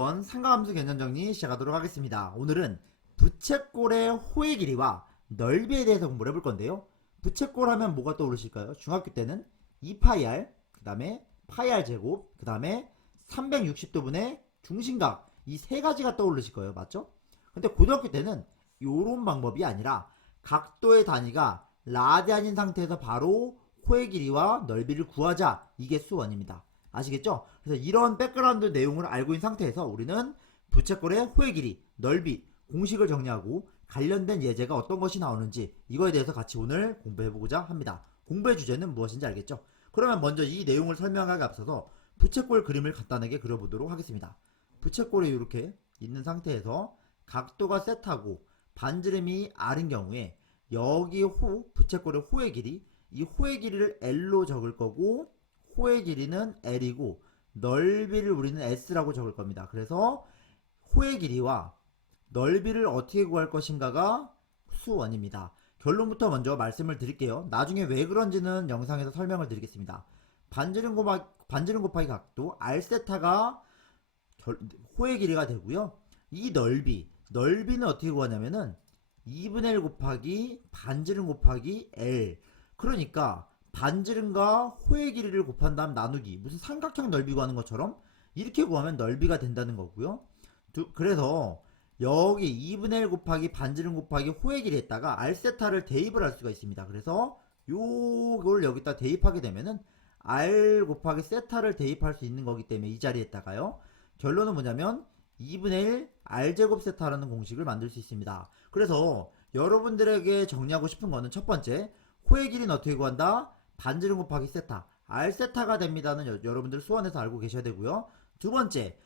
수원 상가함수 개념 정리 시작하도록 하겠습니다. 오늘은 부채꼴의 호의 길이와 넓이에 대해서 공부를 해볼 건데요. 부채꼴 하면 뭐가 떠오르실까요? 중학교 때는 2파이r, 그 다음에 파이r 제곱, 그 다음에 360도분의 중심각, 이 세 가지가 떠오르실 거예요. 맞죠? 근데 고등학교 때는 요런 방법이 아니라 각도의 단위가 라디안인 상태에서 바로 호의 길이와 넓이를 구하자, 이게 수원입니다. 아시겠죠? 그래서 이런 백그라운드 내용을 알고 있는 상태에서 우리는 부채꼴의 호의 길이, 넓이, 공식을 정리하고 관련된 예제가 어떤 것이 나오는지 이거에 대해서 같이 오늘 공부해보고자 합니다. 공부의 주제는 무엇인지 알겠죠? 그러면 먼저 이 내용을 설명하기 앞서서 부채꼴 그림을 간단하게 그려보도록 하겠습니다. 부채꼴이 이렇게 있는 상태에서 각도가 세타고 반지름이 r인 경우에 여기 부채꼴의 호의 길이, 이 호의 길이를 L로 적을 거고 호의 길이는 L이고 넓이를 우리는 S라고 적을 겁니다. 그래서 호의 길이와 넓이를 어떻게 구할 것인가가 수원입니다. 결론부터 먼저 말씀을 드릴게요. 나중에 왜 그런지는 영상에서 설명을 드리겠습니다. 반지름 곱하기 각도 R세타가 호의 길이가 되고요. 이 넓이는 어떻게 구하냐면은 2분의 1 곱하기 반지름 곱하기 L. 그러니까 반지름과 호의 길이를 곱한 다음 나누기, 무슨 삼각형 넓이 구하는 것처럼 이렇게 구하면 넓이가 된다는 거고요. 그래서 여기 2분의 1 곱하기 반지름 곱하기 호의 길이에다가 R세타를 대입을 할 수가 있습니다. 그래서 요걸 여기다 대입하게 되면은 R 곱하기 세타를 대입할 수 있는 거기 때문에 이 자리에다가요. 결론은 뭐냐면 2분의 1 R제곱 세타라는 공식을 만들 수 있습니다. 그래서 여러분들에게 정리하고 싶은 거는 첫 번째, 호의 길이는 어떻게 구한다? 반지름 곱하기 세타, R세타가 됩니다는 여러분들 수원에서 알고 계셔야 되고요. 두 번째,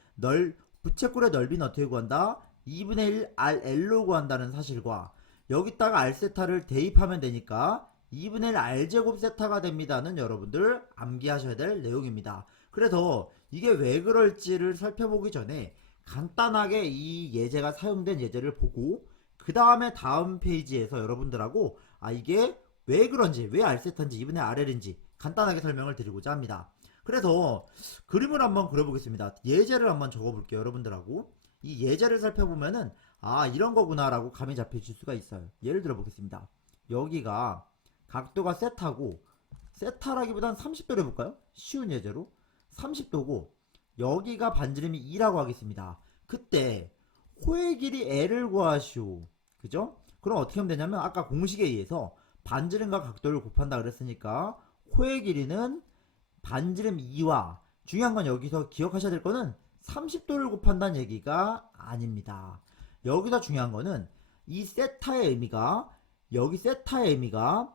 부채꼴의 넓이는 어떻게 구한다? 2분의 1 RL로 구한다는 사실과 여기다가 R세타를 대입하면 되니까 2분의 1 R제곱 세타가 됩니다는 여러분들 암기하셔야 될 내용입니다. 그래서 이게 왜 그럴지를 살펴보기 전에 간단하게 이 예제가 사용된 예제를 보고 그 다음에 다음 페이지에서 여러분들하고 이게 왜 그런지, 왜 R세타인지 2분의 RL인지 간단하게 설명을 드리고자 합니다. 그래서 그림을 한번 그려보겠습니다. 예제를 한번 적어볼게요. 여러분들하고 이 예제를 살펴보면은 이런 거구나 라고 감이 잡히실 수가 있어요. 예를 들어 보겠습니다. 여기가 각도가 세타고, 세타라기보단 30도로 해볼까요? 쉬운 예제로 30도고 여기가 반지름이 2라고 하겠습니다. 그때 호의 길이 L을 구하시오. 그죠? 그럼 어떻게 하면 되냐면 아까 공식에 의해서 반지름과 각도를 곱한다 그랬으니까 호의 길이는 반지름 2와, 중요한 건 여기서 기억하셔야 될 거는 30도를 곱한다는 얘기가 아닙니다. 여기서 중요한 거는 이 세타의 의미가, 여기 세타의 의미가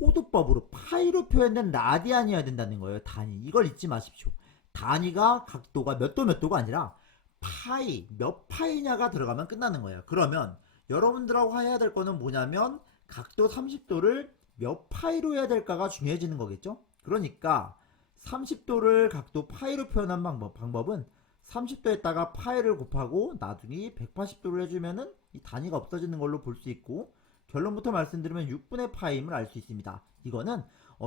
호두법으로 파이로 표현된 라디안이어야 된다는 거예요. 단위. 이걸 잊지 마십시오. 단위가 각도가 몇 도 몇 도가 아니라 파이, 몇 파이냐가 들어가면 끝나는 거예요. 그러면 여러분들하고 해야 될 거는 뭐냐면 각도 30도를 몇 파이로 해야 될까가 중요해지는 거겠죠? 그러니까 30도를 각도 파이로 표현한 방법은 30도에다가 파이를 곱하고 나중에 180도를 해주면은 이 단위가 없어지는 걸로 볼 수 있고, 결론부터 말씀드리면 6분의 파임을 알 수 있습니다. 이거는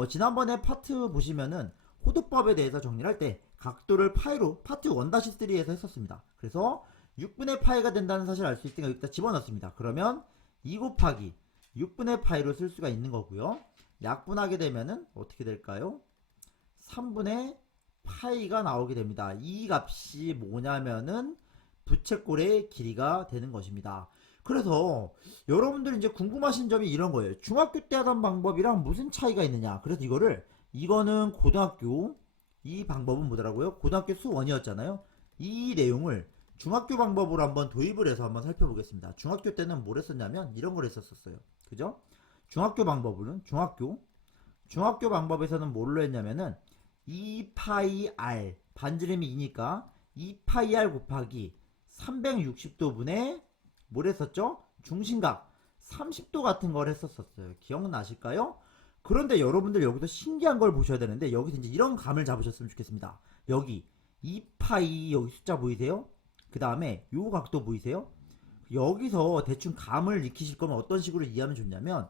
지난번에 파트 보시면은 호도법에 대해서 정리를 할 때 각도를 파이로 파트 1-3에서 했었습니다. 그래서 6분의 파이가 된다는 사실을 알 수 있으니까 여기다 집어넣습니다. 그러면 2 곱하기 6분의 파이로 쓸 수가 있는 거고요. 약분하게 되면은 어떻게 될까요? 3분의 파이가 나오게 됩니다. 이 값이 뭐냐면은 부채꼴의 길이가 되는 것입니다. 그래서 여러분들이 이제 궁금하신 점이 이런 거예요. 중학교 때 하던 방법이랑 무슨 차이가 있느냐. 그래서 이거는 고등학교, 이 방법은 뭐더라고요? 고등학교 수원이었잖아요. 이 내용을 중학교 방법으로 한번 도입을 해서 한번 살펴보겠습니다. 중학교 때는 뭘 했었냐면 이런 걸 했었어요. 그죠? 중학교 방법에서는 뭘로 했냐면은 2파이 r, 반지름이 2니까 2파이 r 곱하기 360도분의 뭘 했었죠? 중심각 30도 같은 걸 했었어요. 기억나실까요? 그런데 여러분들 여기서 신기한 걸 보셔야 되는데, 여기서 이제 이런 감을 잡으셨으면 좋겠습니다. 여기 2파이, 여기 숫자 보이세요? 그 다음에 요 각도 보이세요? 여기서 대충 감을 익히실 거면 어떤 식으로 이해하면 좋냐면,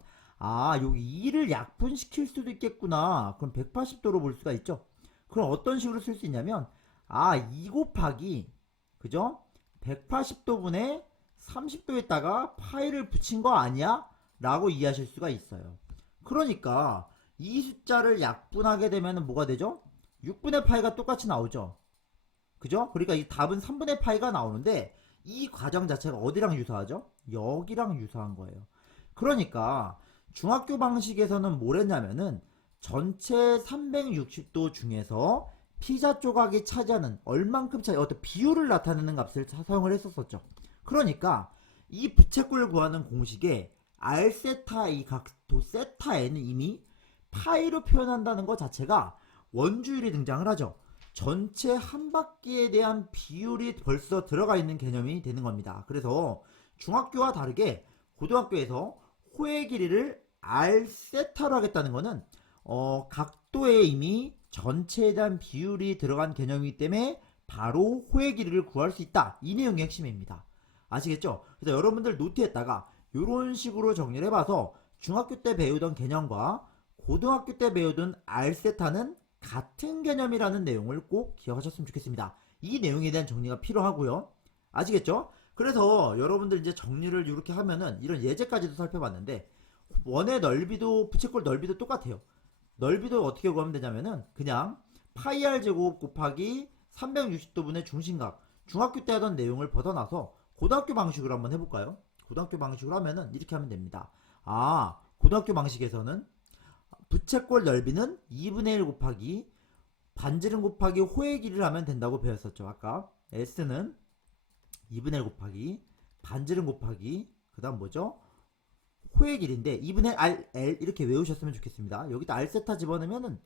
여기 2를 약분시킬 수도 있겠구나. 그럼 180도로 볼 수가 있죠. 그럼 어떤 식으로 쓸 수 있냐면 2 곱하기, 그죠? 180도분의 30도에다가 파이를 붙인 거 아니야? 라고 이해하실 수가 있어요. 그러니까 이 숫자를 약분하게 되면 뭐가 되죠? 6분의 파이가 똑같이 나오죠. 그죠? 그러니까 이 답은 3분의 파이가 나오는데 이 과정 자체가 어디랑 유사하죠? 여기랑 유사한 거예요. 그러니까 중학교 방식에서는 뭘 했냐면은 전체 360도 중에서 피자 조각이 차지하는 얼만큼 차이, 어떤 비율을 나타내는 값을 사용을 했었었죠. 그러니까 이 부채꼴을 구하는 공식에 r세타 이 각도 세타에는 이미 파이로 표현한다는 것 자체가 원주율이 등장을 하죠. 전체 한 바퀴에 대한 비율이 벌써 들어가 있는 개념이 되는 겁니다. 그래서 중학교와 다르게 고등학교에서 호의 길이를 r세타로 하겠다는 것은 각도에 이미 전체에 대한 비율이 들어간 개념이기 때문에 바로 호의 길이를 구할 수 있다. 이 내용이 핵심입니다. 아시겠죠? 그래서 여러분들 노트에다가 이런 식으로 정리를 해봐서 중학교 때 배우던 개념과 고등학교 때 배우던 r세타는 같은 개념이라는 내용을 꼭 기억하셨으면 좋겠습니다. 이 내용에 대한 정리가 필요하고요. 아시겠죠? 그래서 여러분들 이제 정리를 이렇게 하면은 이런 예제까지도 살펴봤는데 원의 넓이도 부채꼴 넓이도 똑같아요. 넓이도 어떻게 구하면 되냐면은 그냥 파이 r 제곱 곱하기 360도분의 중심각, 중학교 때 하던 내용을 벗어나서 고등학교 방식으로 한번 해볼까요? 고등학교 방식으로 하면은 이렇게 하면 됩니다. 고등학교 방식에서는 부채꼴 넓이는 2분의 1 곱하기 반지름 곱하기 호의 길이를 하면 된다고 배웠었죠. 아까 S는 2분의 1 곱하기 반지름 곱하기 그 다음 뭐죠? 호의 길인데 2분의 L 이렇게 외우셨으면 좋겠습니다. 여기다 R세타 집어넣으면은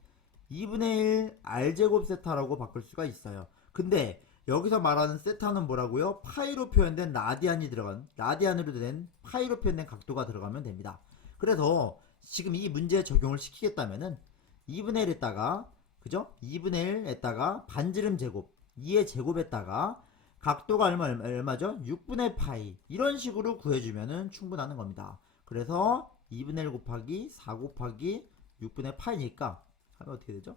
2분의 1 R제곱 세타라고 바꿀 수가 있어요. 근데 여기서 말하는 세타는 뭐라고요? 파이로 표현된 라디안이 들어간, 라디안으로 된 파이로 표현된 각도가 들어가면 됩니다. 그래서 지금 이 문제에 적용을 시키겠다면은 2분의 1에다가 그죠? 2분의 1에다가 반지름 제곱 2의 제곱에다가 각도가 얼마죠? 6분의 파이 이런 식으로 구해주면은 충분한 겁니다. 그래서 2분의 1 곱하기 4 곱하기 6분의 파이니까 하면 어떻게 되죠?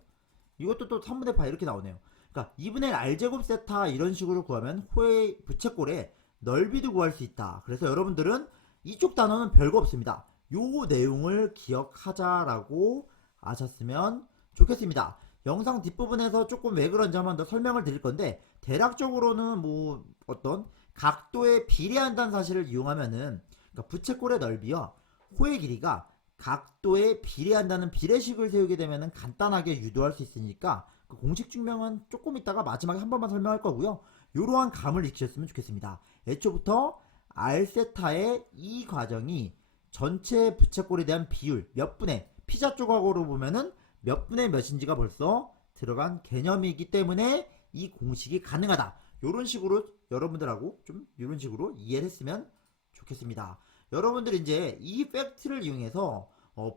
이것도 또 3분의 파이 이렇게 나오네요. 그러니까 2분의 1 r제곱 세타 이런 식으로 구하면 호의 부채꼴의 넓이도 구할 수 있다. 그래서 여러분들은 이쪽 단어는 별거 없습니다. 요 내용을 기억하자라고 아셨으면 좋겠습니다. 영상 뒷부분에서 조금 왜 그런지 한번 더 설명을 드릴 건데 대략적으로는 뭐 어떤 각도에 비례한다는 사실을 이용하면은 그러니까 부채꼴의 넓이와 호의 길이가 각도에 비례한다는 비례식을 세우게 되면은 간단하게 유도할 수 있으니까 그 공식 증명은 조금 이따가 마지막에 한 번만 설명할 거고요. 이러한 감을 익히셨으면 좋겠습니다. 애초부터 r세타의 이 과정이 전체 부채꼴에 대한 비율 몇 분의 피자 조각으로 보면은 몇 분의 몇인지가 벌써 들어간 개념이기 때문에 이 공식이 가능하다. 이런 식으로 여러분들하고 좀 이런 식으로 이해를 했으면 좋겠습니다. 여러분들 이제 이 팩트를 이용해서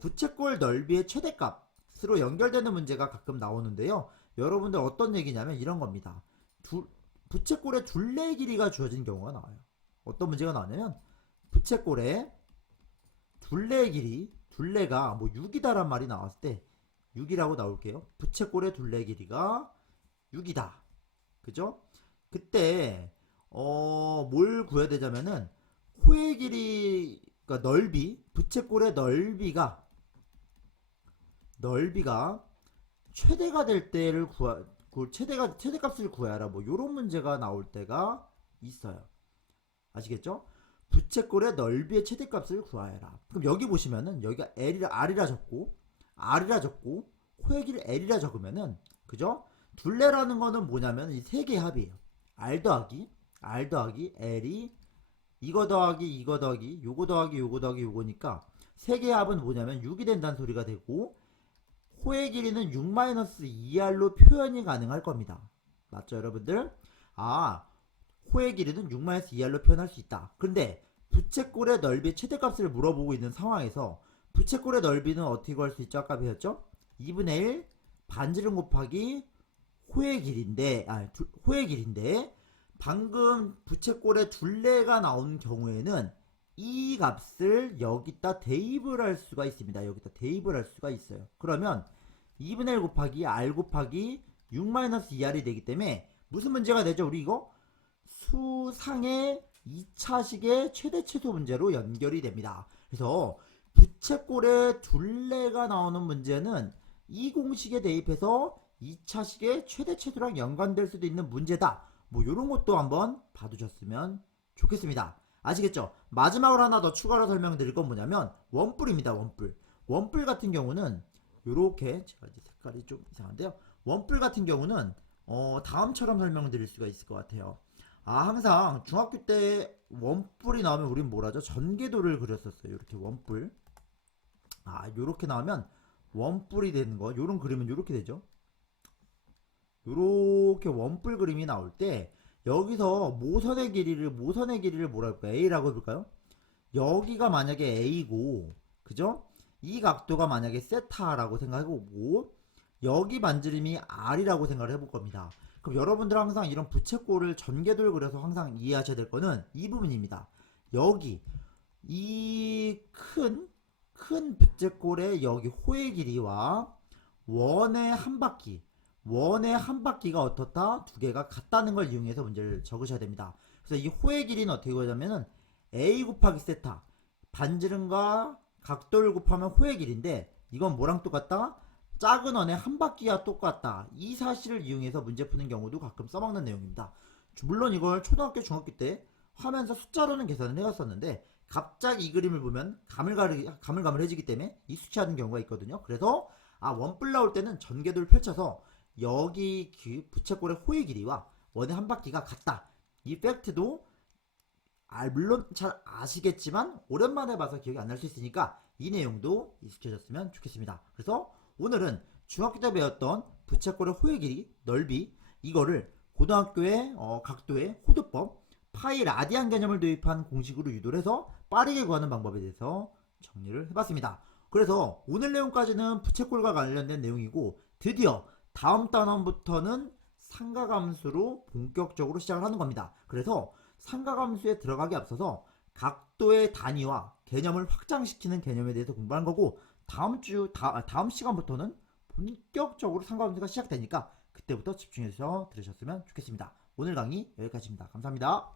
부채꼴 넓이의 최대값으로 연결되는 문제가 가끔 나오는데요. 여러분들 어떤 얘기냐면 이런 겁니다. 부채꼴의 둘레 길이가 주어진 경우가 나와요. 어떤 문제가 나오냐면 부채꼴의 둘레 길이, 둘레가 뭐 6이다란 말이 나왔을 때 6이라고 나올게요. 부채꼴의 둘레 길이가 6이다. 그죠? 그때 뭘 구해야 되자면은 호의 길이, 그러니까 넓이, 부채꼴의 넓이가 최대가 될 때를 최대값을 구해라. 뭐 요런 문제가 나올 때가 있어요. 아시겠죠? 부채꼴의 넓이의 최대값을 구하여라. 그럼 여기 보시면은 여기가 R이라 적고 호의 길이 L이라 적으면은 그죠? 둘레라는 거는 뭐냐면 이 세 개의 합이에요. R 더하기 L이 이거 더하기 이거 더하기 요거 더하기 요거 더하기 요거니까 세 개의 합은 뭐냐면 6이 된다는 소리가 되고 호의 길이는 6-2R로 표현이 가능할 겁니다. 맞죠 여러분들? 호의 길이는 6-2R로 표현할 수 있다. 근데 부채꼴의 넓이의 최대값을 물어보고 있는 상황에서 부채꼴의 넓이는 어떻게 구할 수 있죠? 아까 배웠죠? 2분의 1 반지름 곱하기 호의 길인데 방금 부채꼴의 둘레가 나온 경우에는 이 값을 여기다 대입을 할 수가 있습니다. 여기다 대입을 할 수가 있어요. 그러면 2분의 1 곱하기 R 곱하기 6-2R이 되기 때문에 무슨 문제가 되죠? 우리 이거 상의 2차식의 최대 최소 문제로 연결이 됩니다. 그래서 부채꼴의 둘레가 나오는 문제는 이 공식에 대입해서 2차식의 최대 최소랑 연관될 수도 있는 문제다. 뭐 이런 것도 한번 봐두셨으면 좋겠습니다. 아시겠죠? 마지막으로 하나 더 추가로 설명드릴 건 뭐냐면 원뿔입니다. 원뿔. 원뿔 같은 경우는 요렇게 제가 이제 색깔이 좀 이상한데요. 원뿔 같은 경우는 다음처럼 설명드릴 수가 있을 것 같아요. 항상 중학교 때 원뿔이 나오면 우린 뭐라죠? 전개도를 그렸었어요. 이렇게 원뿔. 요렇게 나오면 원뿔이 되는 거. 요런 그림은 요렇게 되죠. 요렇게 원뿔 그림이 나올 때 여기서 모선의 길이를 뭐라 할까요? A라고 해볼까요? 여기가 만약에 A고, 그죠? 이 각도가 만약에 세타라고 생각해보고 여기 반지름이 R이라고 생각을 해볼 겁니다. 그럼 여러분들 항상 이런 부채꼴을 전개도를 그려서 항상 이해하셔야 될 거는 이 부분입니다. 여기 이 큰 부채꼴의 여기 호의 길이와 원의 한 바퀴가 어떻다? 두 개가 같다는 걸 이용해서 문제를 적으셔야 됩니다. 그래서 이 호의 길이는 어떻게 구하자면은 A 곱하기 세타, 반지름과 각도를 곱하면 호의 길인데 이건 뭐랑 똑같다? 작은 원의 한 바퀴와 똑같다. 이 사실을 이용해서 문제 푸는 경우도 가끔 써먹는 내용입니다. 물론 이걸 초등학교, 중학교 때 하면서 숫자로는 계산을 해왔었는데 갑자기 이 그림을 보면 가물가물해지기 때문에 익숙해하는 경우가 있거든요. 그래서 원뿔 나올 때는 전개도를 펼쳐서 여기 부채꼴의 호의 길이와 원의 한 바퀴가 같다. 이 팩트도 물론 잘 아시겠지만 오랜만에 봐서 기억이 안 날 수 있으니까 이 내용도 익숙해졌으면 좋겠습니다. 그래서 오늘은 중학교 때 배웠던 부채꼴의 호의 길이, 넓이 이거를 고등학교의 각도의 호도법, 파이 라디안 개념을 도입한 공식으로 유도를 해서 빠르게 구하는 방법에 대해서 정리를 해봤습니다. 그래서 오늘 내용까지는 부채꼴과 관련된 내용이고 드디어 다음 단원부터는 상가감수로 본격적으로 시작을 하는 겁니다. 그래서 상가감수에 들어가기 앞서서 각도의 단위와 개념을 확장시키는 개념에 대해서 공부하는 거고 다음 시간부터는 본격적으로 상가감수가 시작되니까 그때부터 집중해서 들으셨으면 좋겠습니다. 오늘 강의 여기까지입니다. 감사합니다.